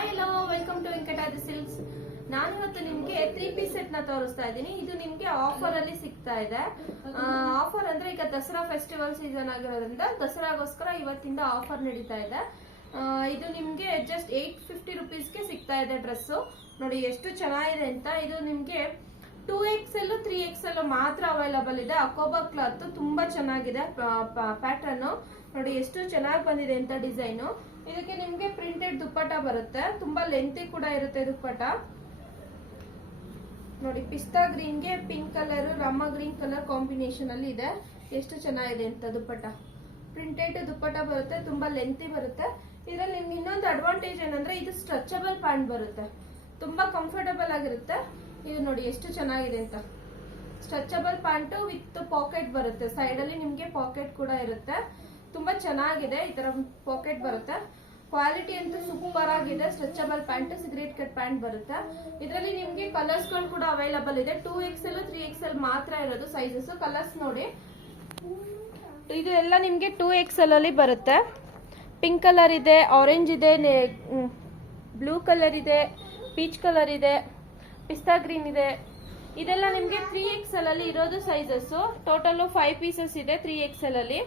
Hi hello welcome to Venkatadri silks. ನಾನು ಇವತ್ತು ನಿಮ್ಗೆ 3 ಪೀಸ್ ಸೆಟ್ ನ ತೋರಿಸ್ತಾ ಇದ್ದೀನಿ. ಇದು ನಿಮ್ಗೆ ಆಫರ್ ಅಲ್ಲಿ ಸಿಗ್ತಾ ಇದೆ. ಆಫರ್ ಅಂದ್ರೆ ಈಗ ದಸರಾ ಫೆಸ್ಟಿವಲ್ ಸೀಸನ್ ಆಗಿರೋದ್ರಿಂದ ದಸರಾಗೋಸ್ಕರ ಇವತ್ತಿಂದ ಆಫರ್ ನಡೀತಾ ಇದೆ. ಇದು ನಿಮ್ಗೆ ಜಸ್ಟ್ 850 ರುಪೀಸ್ಗೆ ಸಿಗ್ತಾ ಇದೆ ಡ್ರೆಸ್. ನೋಡಿ ಎಷ್ಟು ಚೆನ್ನಾಗಿದೆ ಅಂತ. ಇದು ನಿಮ್ಗೆ 2XL 3XL ಮಾತ್ರ ಅವೈಲಬಲ್ ಇದೆ. ಅಕೋಬಾ ಕ್ಲಾತ್ ತುಂಬಾ ಚೆನ್ನಾಗಿದೆ. ಪ್ಯಾಟರ್ನ್ ನೋಡಿ ಎಷ್ಟು ಚೆನ್ನಾಗಿ ಬಂದಿದೆ ಅಂತ ಡಿಸೈನ್. ಇದಕ್ಕೆ ನಿಮ್ಗೆ ಪ್ರಿಂಟೆಡ್ ದುಪ್ಪಟ್ಟ ಬರುತ್ತೆ. ತುಂಬಾ ಲೆಂತಿ ಕೂಡ ಇರುತ್ತೆ ದುಪ್ಪಟ್ಟ. ನೋಡಿ ಪಿಸ್ತಾ ಗ್ರೀನ್ ಗೆ pink colour Rama green colour combination ಅಲ್ಲಿ ಇದೆ. ಎಷ್ಟು ಚೆನ್ನಾಗಿದೆ ಅಂತ ದುಪ್ಪಟ್ಟ. ಪ್ರಿಂಟೆಡ್ ದುಪ್ಪಟ್ಟ ಬರುತ್ತೆ. ತುಂಬಾ ಲೆಂತಿ ಬರುತ್ತೆ. ಇದರಲ್ಲಿ ನಿಮ್ಗೆ ಇನ್ನೊಂದು ಅಡ್ವಾಂಟೇಜ್ ಏನಂದ್ರೆ ಇದು ಸ್ಟ್ರೆಚಬಲ್ ಪ್ಯಾಂಟ್ ಬರುತ್ತೆ. ತುಂಬಾ ಕಂಫರ್ಟಬಲ್ ಆಗಿರುತ್ತೆ. ಇದು ನೋಡಿ ಎಷ್ಟು ಚೆನ್ನಾಗಿದೆ ಅಂತ. ಸ್ಟ್ರೆಚಬಲ್ ಪ್ಯಾಂಟ್ ವಿತ್ ಪಾಕೆಟ್ ಬರುತ್ತೆ. ಸೈಡ್ ಅಲ್ಲಿ ನಿಮ್ಗೆ ಪಾಕೆಟ್ ಕೂಡ ಇರುತ್ತೆ. ತುಂಬಾ ಚೆನ್ನಾಗಿದೆ. ಈ ತರ ಪಾಕೆಟ್ ಬರುತ್ತೆ. ಕ್ವಾಲಿಟಿ ಅಂತೂ ಸೂಪರ್ ಆಗಿದೆ. Stretchable pant cigarette cut pant ಬರುತ್ತೆ. ಇದರಲ್ಲಿ ನಿಮ್ಗೆ ಕಲರ್ಸ್ ಗಳು ಕೂಡ ಅವೈಲಬಲ್ ಇದೆ. 2XL 3XL ಮಾತ್ರ ಇರೋದು ಸೈಜಸ್. ಕಲರ್ಸ್ ನೋಡಿ, ಇದು ಎಲ್ಲ ನಿಮ್ಗೆ 2XL ಅಲ್ಲಿ ಬರುತ್ತೆ. ಪಿಂಕ್ ಕಲರ್ ಇದೆ, ಆರೆಂಜ್ ಇದೆ, ಬ್ಲೂ ಕಲರ್ ಇದೆ, ಪೀಚ್ ಕಲರ್ ಇದೆ, ಪಿಸ್ತಾ ಗ್ರೀನ್ ಇದೆ. ಇದೆಲ್ಲ ನಿಮ್ಗೆ 3XL ಅಲ್ಲಿ ಇರೋದು ಸೈಜಸ್. ಟೋಟಲ್ 5 ಪೀಸಸ್ ಇದೆ 3XL ಅಲ್ಲಿ.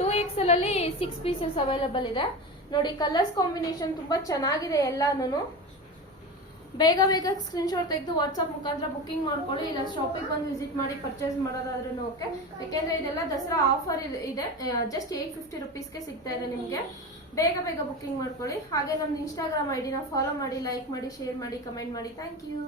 2XL ಅಲ್ಲಿ 6 ಪೀಸಸ್ ಅವೈಲಬಲ್ ಇದೆ. ನೋಡಿ ಕಲರ್ಸ್ ಕಾಂಬಿನೇಷನ್ ತುಂಬಾ ಚೆನ್ನಾಗಿದೆ ಎಲ್ಲಾನು. ಬೇಗ ಸ್ಕ್ರೀನ್ ಶಾಟ್ ತೆಗೆದು ವಾಟ್ಸ್ಆಪ್ ಮುಖಾಂತರ ಬುಕಿಂಗ್ ಮಾಡ್ಕೊಳ್ಳಿ. ಇಲ್ಲ ಶಾಪಿಗೆ ಬಂದು ವಿಸಿಟ್ ಮಾಡಿ ಪರ್ಚೇಸ್ ಮಾಡೋದಾದ್ರೂ ಓಕೆ. ಯಾಕೆಂದ್ರೆ ಇದೆಲ್ಲ ದಸರಾ ಆಫರ್ ಇದೆ. ಜಸ್ಟ್ 850 ರುಪೀಸ್ಗೆ ಸಿಗ್ತಾ ಇದೆ ನಿಮ್ಗೆ. ಬೇಗ ಬುಕಿಂಗ್ ಮಾಡ್ಕೊಳ್ಳಿ. ಹಾಗೆ ನಮ್ದು ಇನ್ಸ್ಟಾಗ್ರಾಮ್ ಐಡಿನ ಫಾಲೋ ಮಾಡಿ, ಲೈಕ್ ಮಾಡಿ, ಶೇರ್ ಮಾಡಿ, ಕಮೆಂಟ್ ಮಾಡಿ. Thank you.